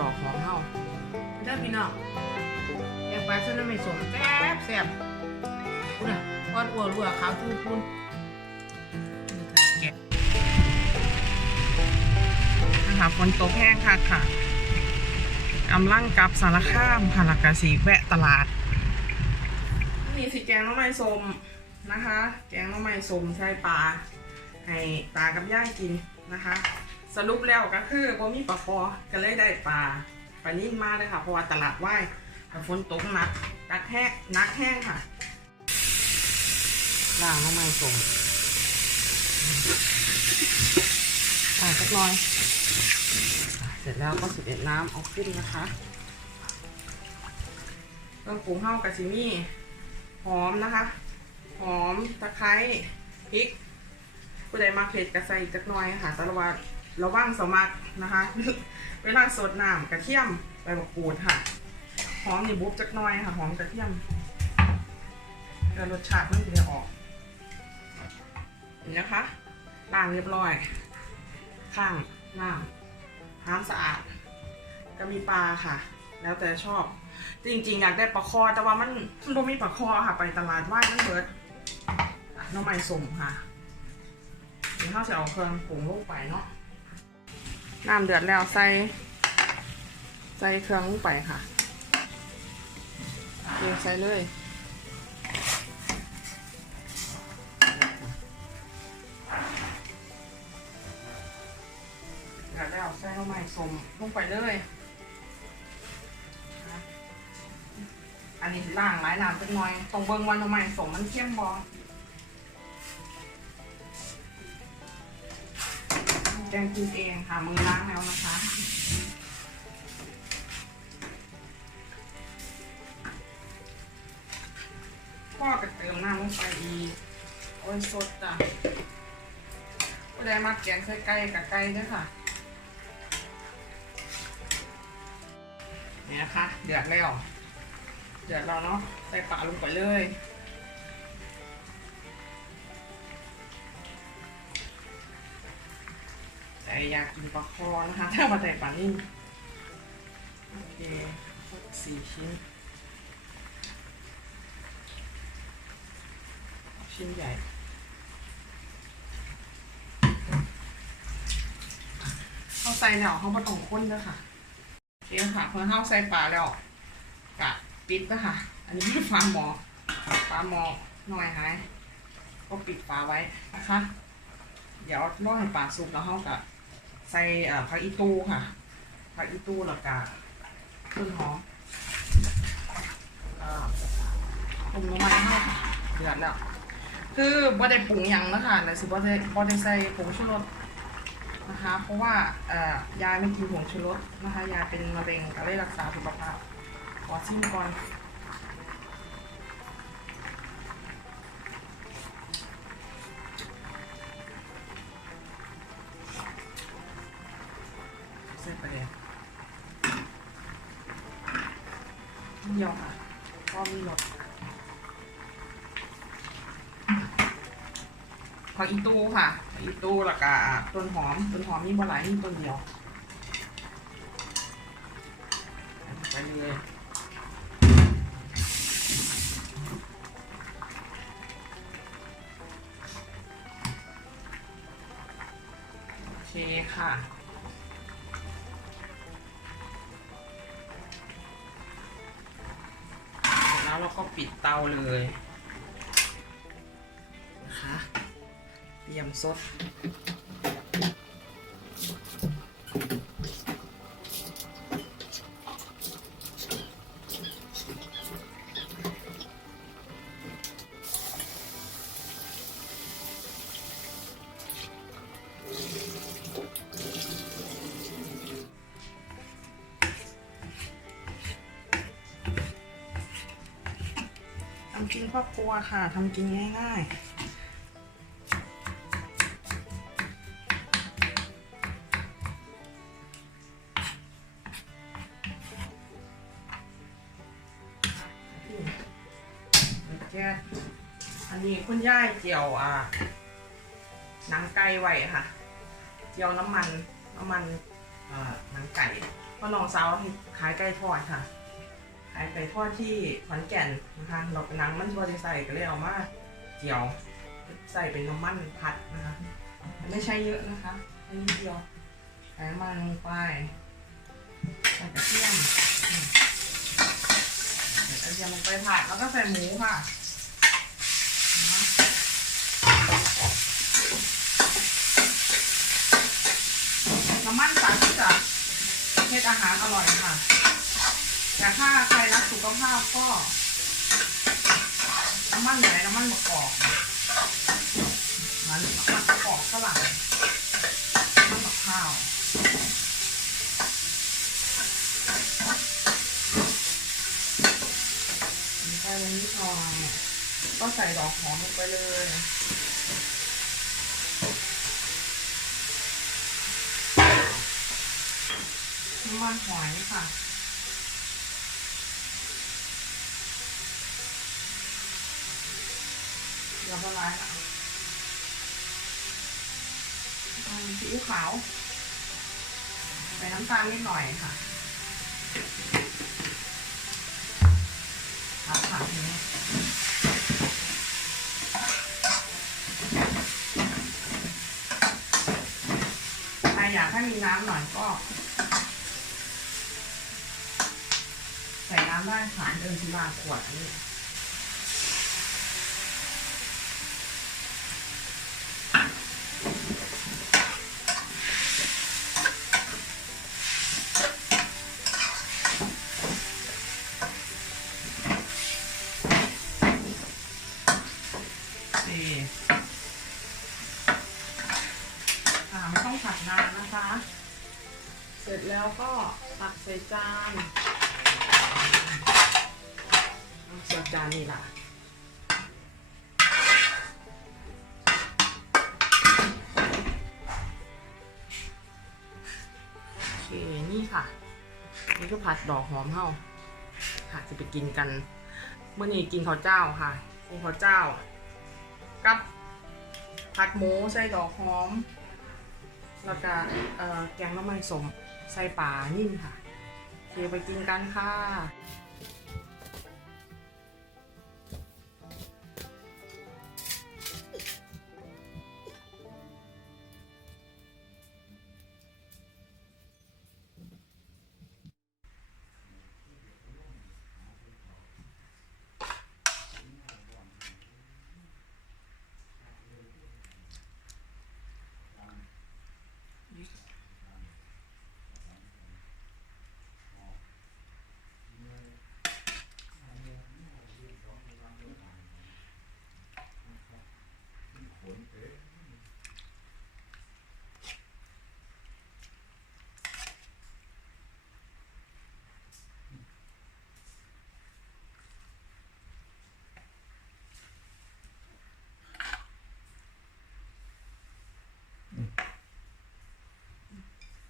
ดอกหอมเฮาเด้อพี่น้องอยากปลาเส้นน้ำไม่สมแซ่บแซ่บคุณน่ะก้อนอ้วนรัวขาวจูปุนนะคะฝนตกแห้งค่ะค่ะกำลังกลับสารข้ามค่ะหลักกะสีแวะตลาด นี่สิแกงน้องไม้สมนะคะ แกงน้องไม้สมใส่ปลาให้ตากับย่ากินนะคะ สรุปแล้วก็คือบ่มีปลาคอก็เลยได้ปลาปลานิ่มมากเลยค่ะเพราะว่าตลาดไหว้ฝนตกหนักนักแห้งนักแห้งค่ะล่างน้องไม้สมอ่าสักหน่อยเสร็จแล้วก็สิบเอ็ดน้ำเอาขึ้นนะคะเครื่องปรุงเห่ากะซิมี่หอมนะคะ หอมตะไคร้พริกผู้ใดมาเผ็ดกระใส่จักหน่อยค่ะแต่ละว่า ระว่างสมัครนะคะ เวลาสดน้ำกระเทียมใบมะกรูดค่ะ หอมนี่บุบจักน่อยค่ะ หอมกระเทียมเดี๋ยวรสชาติมันจะได้ออกนี่นะคะล้างเรียบร้อย ข้างน้ำน้ำสะอาด ก็มีปลาค่ะ แล้วแต่ชอบ จริงๆอยากได้ปลาคอแต่ว่ามันมันบ่มีปลาคอค่ะ ไปตลาดว่านมันเบิดน้ำมันสมค่ะเดี๋ยวเราจะเอาเครื่องปรุงลงไปเนาะ น้ำเดือดแล้วใส่ใส่เครื่องลงไปค่ะเทใส่เลยเดือดแล้วใส่น้ำมันสมลงไปเลยอันนี้ล่างหลายน้ำจักหน่อยตรงเบิ้งวันทำไมสมมันเข้มบอ แกงกินเองค่ะ มือล้างแล้วนะคะก็กระเติมน้ำลงไปอีก โอ้ยสดจ้ะก็ได้มาแกงใส่ไก่กับไก่ด้วยค่ะนี่นะคะเดือดแล้วเดี๋ยวเราเนาะใส่ปลาลงไปเลย อยากกินปลาคอนะคะ ถ้ามาแต่ปลานิ่มโอเคสี่ชิ้น ชิ้นใหญ่เข้าใส่แล้วเขามาตรงข้นด้วยค่ะโอเคค่ะเพื่อเข้าใส่ปลาแล้วกะปิดนะคะอันนี้เป็นฝาหมอฝาหมอหน่อยหายก็ปิดฝาไว้นะคะ เดี๋ยวรอให้ปลาสุกแล้วเขากะ ใส่ผักอีตูค่ะผักอีตูแล้วกะต้นหอมเอ่อต้มน้ำมันให้ค่ะเดือดแล้ว คือบ่ได้ปรุงยังนะคะแต่สิบ่ได้บ่ได้ใส่ผงชูรสนะคะ เพราะว่าเอ่อยายไม่กินผงชูรสนะคะ ยายเป็นมะเร็งก็เลยรักษาสุขภาพขอชิมก่อน เดียวค่ะก็มีรสผักอีตูค่ะผักอีตูแล้วก็ต้นหอมต้นหอมมีบ่หลายมีต้นเดียวไปเลยโอเคค่ะ แล้วเราก็ปิดเตาเลยนะคะเตรียมซด ครอบครัวค่ะทำกินง่ายๆแกอันนี้คุณย่ายเจียวอ่าหนังไก่ไว้ค่ะ เจียวน้ำมันน้ำมันอ่าหนังไก่พราะน้องสาวขายไก่ทอดค่ะ ขายไก่ทอดที่ขอนแก่นนะคะเราเป็นนังมันบริใส่ก็เลยเอามาเจียว ใส่เป็นน้ำมันผัดนะคะ ไม่ใช่เยอะนะคะแค่นิดเดียวใส่น้ำมันลงไปใส่กระเทียมใส่กระเทียมลงไปผัดแล้วก็ใส่หมูค่ะน้ำมันสารที่จะเฮ็ดอาหารอร่อยค่ะ แต่ถ้าใครรักสุขภาพก็น้ำมันไหนน้ำมันมะกอกมันมันมะกอกฝรั่งน้ำมันมะพร้าวมีไปเลยนิดหน่อก็ใส่ดอกหอมลงไปเลยน้ำมันหอยค่ะ เดี๋ยวละลายละเอาซีอิ๊วขาว ใส่น้ำตาลนิดหน่อยค่ะผัดผัดนี้ใครอยากให้มีน้ำหน่อยก็ ใส่น้ำได้ค่ะเดินทีละขวดนี่ สี่อ่า ไม่ต้องผัดนานนะคะ เสร็จแล้วก็ตักใส่จานเอาใส่จานนี่ล่ะ ค่ะ นี่ก็ผัดดอกหอมเฮาค่ะจะไปกินกันเมื่อนี้กินข้าวเจ้าค่ะกินข้าวเจ้า กับผัดหมูใส่ดอกหอม แล้วก็แกงน้ำมันสมใส่ป่านิ่มค่ะโอเคไปกินกันค่ะ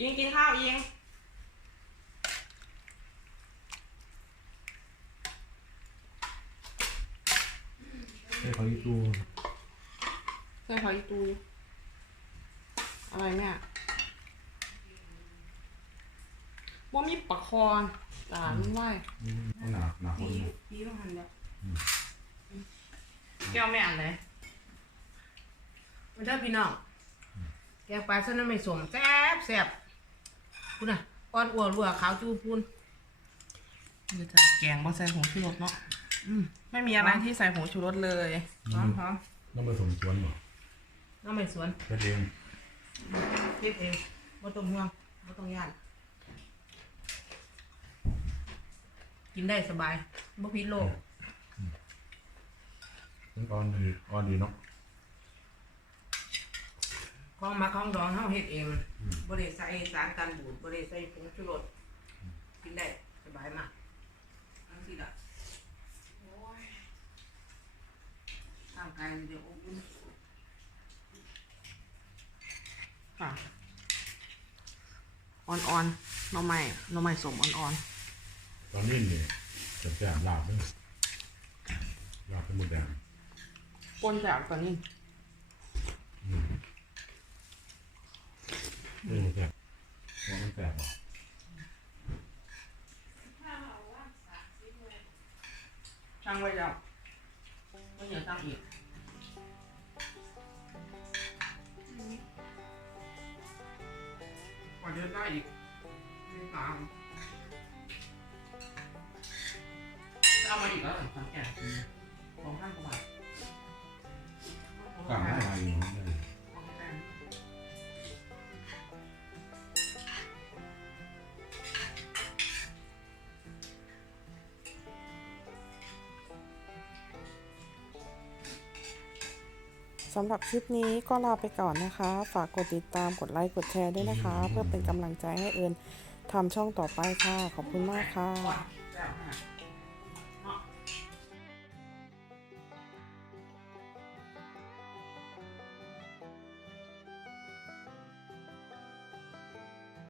ยิงกินข้าวยิงให้เขาอีตู้ใส่หอยตูอะไรเนี่ยว่ามีปลาคอนหลานไหวเอาหนาหนาคนปีปีต้องหันแล้วแก้วแม่อันไหนมาเด้อพี่น้องแกงปลาเส้นน้ำไม่สมแซ่บแซ่บ คุณน่ะก้อนอ้วนรัวขาวจูพูนนี่จ้ะแกงบ่ใส่ผงชูรสเนาะอืมไม่มีอะไรที่ใส่ผงชูรสเลยพร้อมพร้อมน้ำผสมสวนบ่น้ำไม่สวนแค่เองเรียกเองบ่ต้องห่วงบ่ต้องย่าน กินได้สบายบ่พิษโลกมันอ่อนดีอ่อนดีเนาะ ของมาของดองเฮาเฮ็ดเองบ่ได้ใส่สารกันบูดบ่ได้ใส่ผงชูรสกินได้สบายมากทั้งสิล่ะโอ้ยร่างกายมันจะอบอุ่นค่ะอ่อนๆหน่อไม้หน่อไม้สมอ่อนตอนนี้นี่จะแซ่บลาบเลยลาบเป็นหมดแดงๆปนจากตอนนี้ ฉันกว่ะช่างไว้แล้วไม่เหนียวตั้งอีกกว่าเดือนได้อีกไม่ตามเอามาอีกแล้วเอสามแก่นสองท่านกว่าบากลางให้อะไรอ สำหรับคลิปนี้ก็ลาไปก่อนนะคะ ฝากกดติดตามกดไลค์กดแชร์ด้วยนะคะ เพื่อเป็นกำลังใจให้เอิญทำช่องต่อไปค่ะ ขอบคุณมากค่ะก่อนแล้วฮะ